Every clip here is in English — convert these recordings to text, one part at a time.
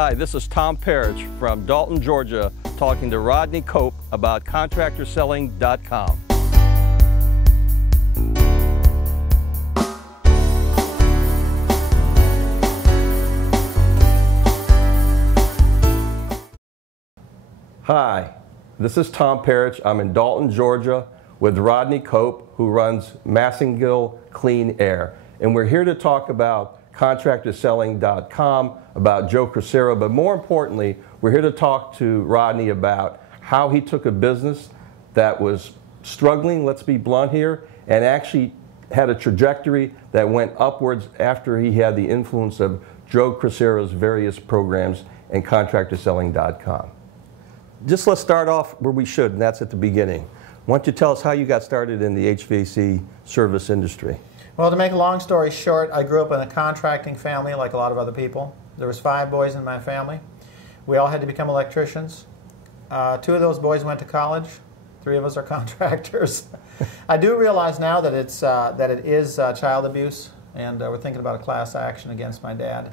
Hi, this is Tom Parrish from Dalton, Georgia, talking to Rodney Koop about ContractorSelling.com. Hi, this is Tom Parrish. I'm in Dalton, Georgia with Rodney Koop, who runs Massengill Clean Air. And we're here to talk about ContractorSelling.com, about Joe Crisero, but more importantly, we're here to talk to Rodney about how he took a business that was struggling, let's be blunt here, and actually had a trajectory that went upwards after he had the influence of Joe Crisero's various programs and ContractorSelling.com. Just let's start off where we should, and that's at the beginning. Why don't you tell us how you got started in the HVAC service industry? Well, to make a long story short, I grew up in a contracting family like a lot of other people. There was 5 boys in my family. We all had to become electricians. 2 of those boys went to college. 3 of us are contractors. I do realize now that it is child abuse, and we're thinking about a class action against my dad.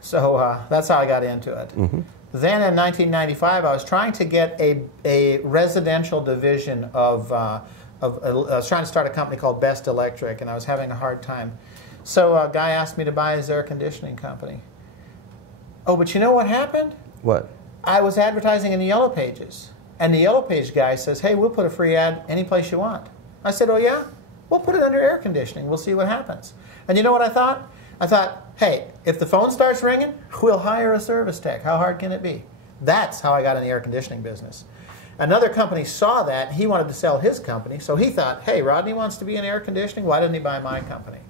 So that's how I got into it. Mm-hmm. Then in 1995, I was trying to get a residential division of I was trying to start a company called Best Electric, and I was having a hard time. So a guy asked me to buy his air conditioning company. Oh, but you know what happened? What? I was advertising in the Yellow Pages, and the Yellow Page guy says, hey, we'll put a free ad any place you want. I said, oh yeah? We'll put it under air conditioning. We'll see what happens. And you know what I thought? I thought, hey, if the phone starts ringing, we'll hire a service tech. How hard can it be? That's how I got in the air conditioning business. Another company saw that. He wanted to sell his company, so he thought, hey, Rodney wants to be in air conditioning. Why didn't he buy my company?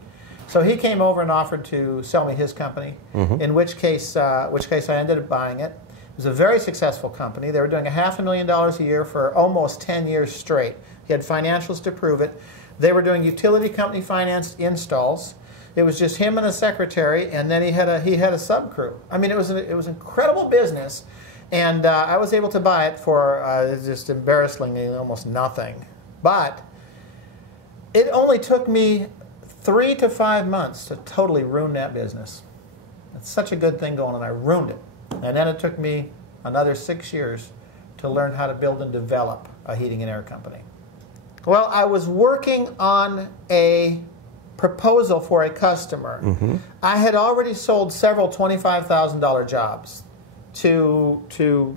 So he came over and offered to sell me his company, mm-hmm. in which case I ended up buying it. It was a very successful company. They were doing $500,000 a year for almost 10 years straight. He had financials to prove it. They were doing utility company financed installs. It was just him and a secretary, and then he had a sub crew. I mean, it was an incredible business. And I was able to buy it for just embarrassingly almost nothing. But it only took me 3 to 5 months to totally ruin that business. It's such a good thing going, and I ruined it. And then it took me another 6 years to learn how to build and develop a heating and air company. Well, I was working on a proposal for a customer. Mm-hmm. I had already sold several $25,000 jobs to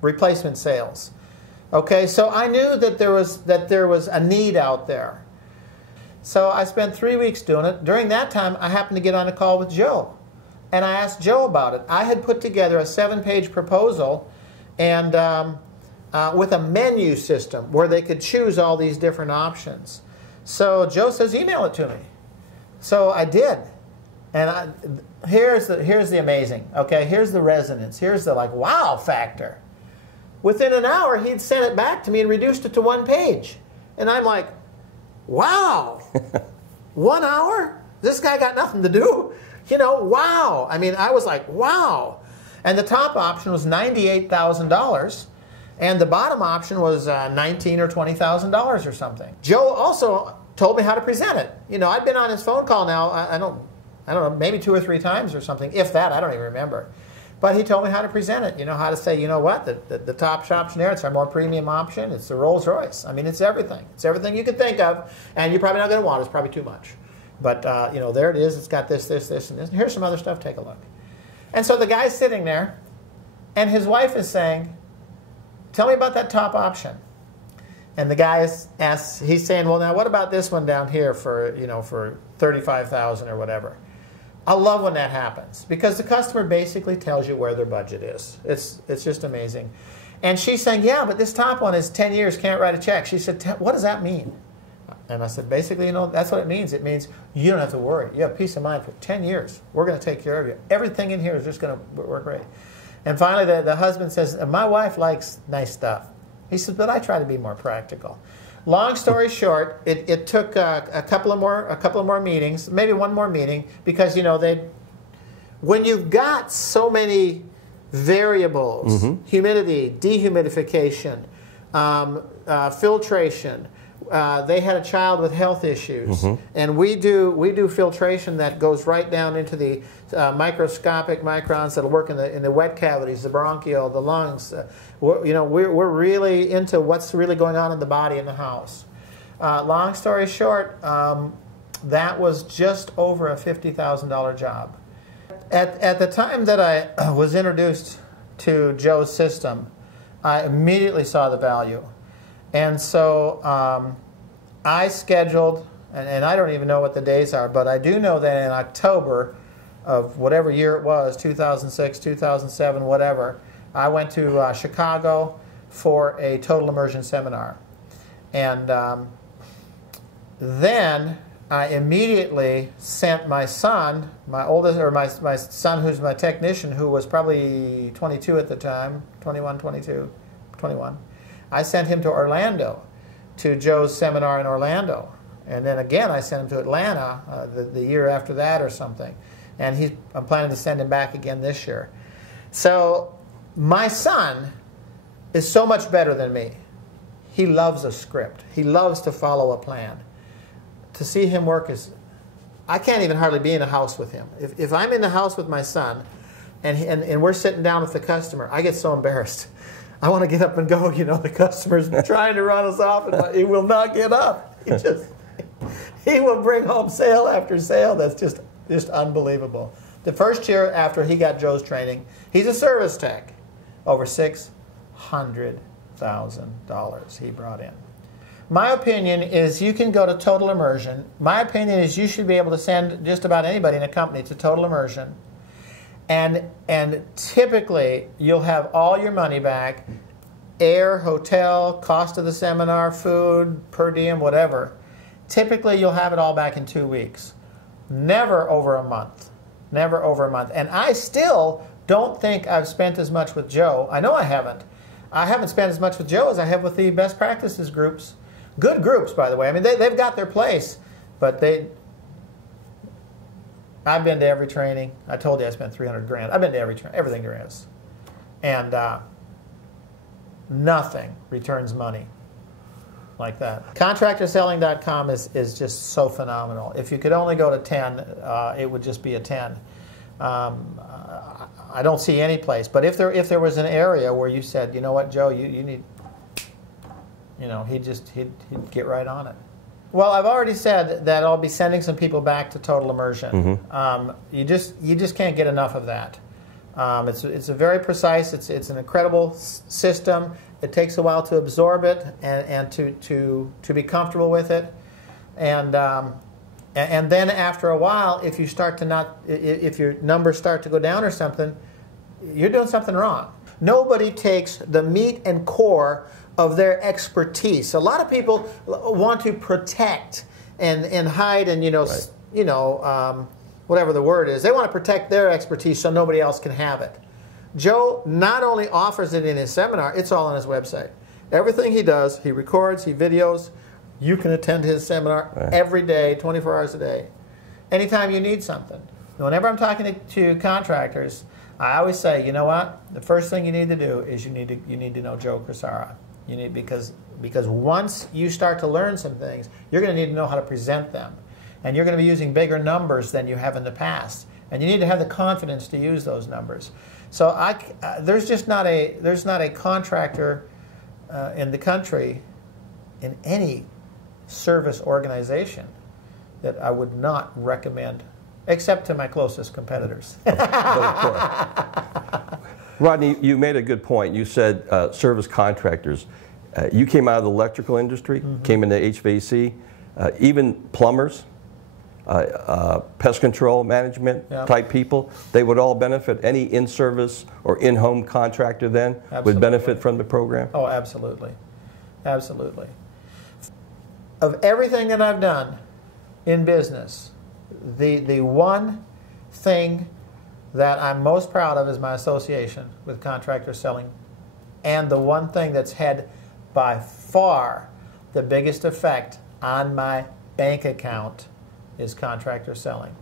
replacement sales. Okay, so I knew that there was a need out there. So I spent 3 weeks doing it. During that time, I happened to get on a call with Joe, and I asked Joe about it. I had put together a 7-page proposal, and with a menu system where they could choose all these different options. So Joe says, email it to me. So I did. And here's the amazing, okay? Here's the resonance. Here's the like wow factor. Within an hour, he'd sent it back to me and reduced it to 1 page. And I'm like, wow, 1 hour? This guy got nothing to do? You know, wow. I mean, I was like, wow. And the top option was $98,000. And the bottom option was $19,000 or $20,000 or something. Joe also told me how to present it. You know, I'd been on his phone call now, I don't know, maybe 2 or 3 times or something, if that, I don't even remember. But he told me how to present it, you know, how to say, you know what, the top option there, it's our more premium option, it's the Rolls Royce. I mean, it's everything. It's everything you can think of, and you're probably not going to want it, it's probably too much. But, you know, there it is, it's got this, this, this, and this, and here's some other stuff, take a look. And so the guy's sitting there, and his wife is saying, tell me about that top option. And the guy asks, he's saying, well, now what about this one down here for, you know, for $35,000 or whatever. I love when that happens because the customer basically tells you where their budget is. It's just amazing. And she's saying, yeah, but this top one is 10 years, can't write a check. She said, what does that mean? And I said, basically, you know, that's what it means. It means you don't have to worry. You have peace of mind for 10 years. We're going to take care of you. Everything in here is just going to work great. And finally, the husband says, my wife likes nice stuff. He says, but I try to be more practical. Long story short, it took a couple of more meetings, maybe 1 more meeting, because you know when you've got so many variables, mm-hmm. humidity, dehumidification, filtration, they had a child with health issues, and we do filtration that goes right down into the microscopic microns that'll work in the wet cavities, the bronchial, the lungs. We're really into what's really going on in the body in the house. Long story short, that was just over a $50,000 job. At the time that I was introduced to Joe's system, I immediately saw the value. And so I scheduled, and I don't even know what the days are, but I do know that in October of whatever year it was, 2006, 2007, whatever, I went to Chicago for a total immersion seminar. And then I immediately sent my son, my oldest, or my son who's my technician, who was probably 22 at the time, 21, 22, 21. I sent him to Orlando, to Joe's seminar in Orlando. And then again, I sent him to Atlanta the year after that or something. And I'm planning to send him back again this year. So my son is so much better than me. He loves a script. He loves to follow a plan. To see him work is, I can't even hardly be in a house with him. If I'm in the house with my son and we're sitting down with the customer, I get so embarrassed. I want to get up and go, the customer's trying to run us off, and he will not get up. He will bring home sale after sale that's just unbelievable. The first year after he got Joe's training, he's a service tech. Over $600,000 he brought in. My opinion is you can go to Total Immersion. My opinion is you should be able to send just about anybody in a company to Total Immersion. And typically, you'll have all your money back, air, hotel, cost of the seminar, food, per diem, whatever. Typically, you'll have it all back in 2 weeks. Never over a month. Never over a month. And I still don't think I've spent as much with Joe. I know I haven't. I haven't spent as much with Joe as I have with the best practices groups. Good groups, by the way. I mean, they've got their place, but I've been to every training. I told you I spent $300,000. I've been to everything there is. And nothing returns money like that. ContractorSelling.com is just so phenomenal. If you could only go to 10, it would just be a 10. I don't see any place. But if there was an area where you said, you know what, Joe, you need, he'd get right on it. Well, I've already said that I'll be sending some people back to Total Immersion. You just can't get enough of that. It's a very precise. It's an incredible system. It takes a while to absorb it and to be comfortable with it, and then after a while, if your numbers start to go down or something, you're doing something wrong. Nobody takes the meat and core of their expertise. A lot of people want to protect and hide and whatever the word is. They want to protect their expertise so nobody else can have it. Joe not only offers it in his seminar, it's all on his website. Everything he does, he records, he videos. You can attend his seminar every day, 24 hours a day, anytime you need something. Whenever I'm talking to contractors, I always say, you know what? The first thing you need to do is you need to know Joe Crisara. Because once you start to learn some things, you're going to need to know how to present them. And you're going to be using bigger numbers than you have in the past. And you need to have the confidence to use those numbers. So there's not a contractor in the country, in any service organization, that I would not recommend, except to my closest competitors. But of course. Rodney, you made a good point. You said service contractors. You came out of the electrical industry, came into HVAC, even plumbers, pest control management type people, they would all benefit. Any in-service or in-home contractor then would benefit from the program? Oh, absolutely. Absolutely. Of everything that I've done in business, the one thing that I'm most proud of is my association with Contractor Selling, and the one thing that's had by far the biggest effect on my bank account is Contractor Selling.